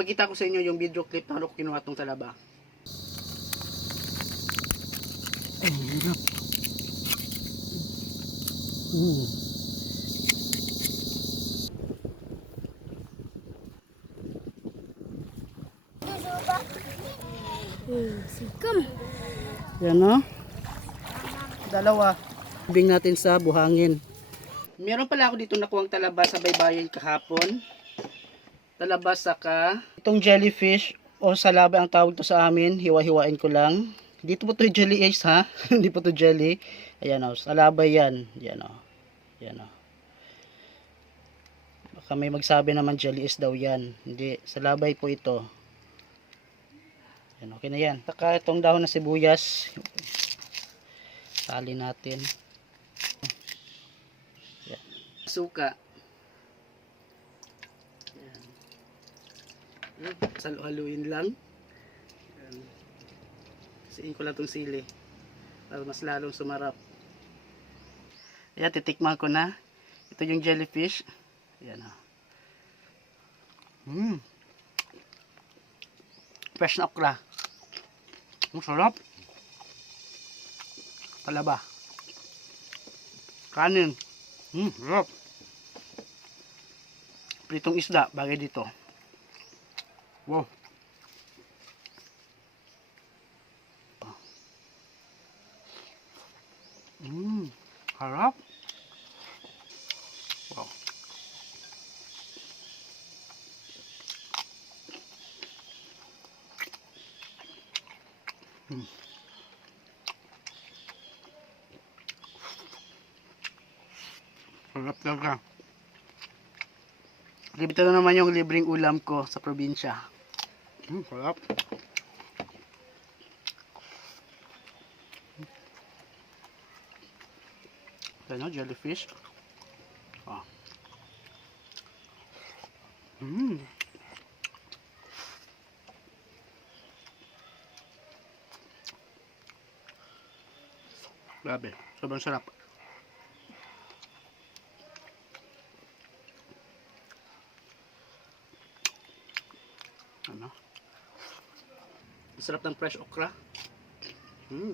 Ipapakita ko sa inyo yung video clip paano ko kinuha tong talaba. Ang hirap. Mm. Sikum. Yan no? Dalawa. Ibing natin sa buhangin. Meron pala ako dito nakuhang talaba sa baybayin kahapon. Talaba saka itong jellyfish o salaba ang tawag to sa amin. Hiwa-hiwain ko lang. Dito po to jelly ace ha. Hindi po to jelly. Ayan o. Salaba yan. Yan o. Yan o. Baka may magsabi naman jelly ace daw yan. Hindi. Salabay po ito. Yan, okay na yan. Saka itong dahon na sibuyas. Sali natin. Yan. Suka. Yan. Hmm, Salo-haluin lang. Siin ko lang itong sili. Para mas lalong sumarap. Ayan, titikman ko na. Ito yung jellyfish. Ayan o. Mmm. Fresh na okra. Ang sarap. Talaba. Kanin. Hmm, sarap. Pritong isda, bagay dito. Wow. Hmm, harap. Wow. Sarap talaga. Ito na naman yung libreng ulam ko sa probinsya. Hmm, sarap. Ano, jellyfish. Ah. Hmm. Grabe, sobrang sarap. Ano? Ang sarap ng fresh okra. Hmm.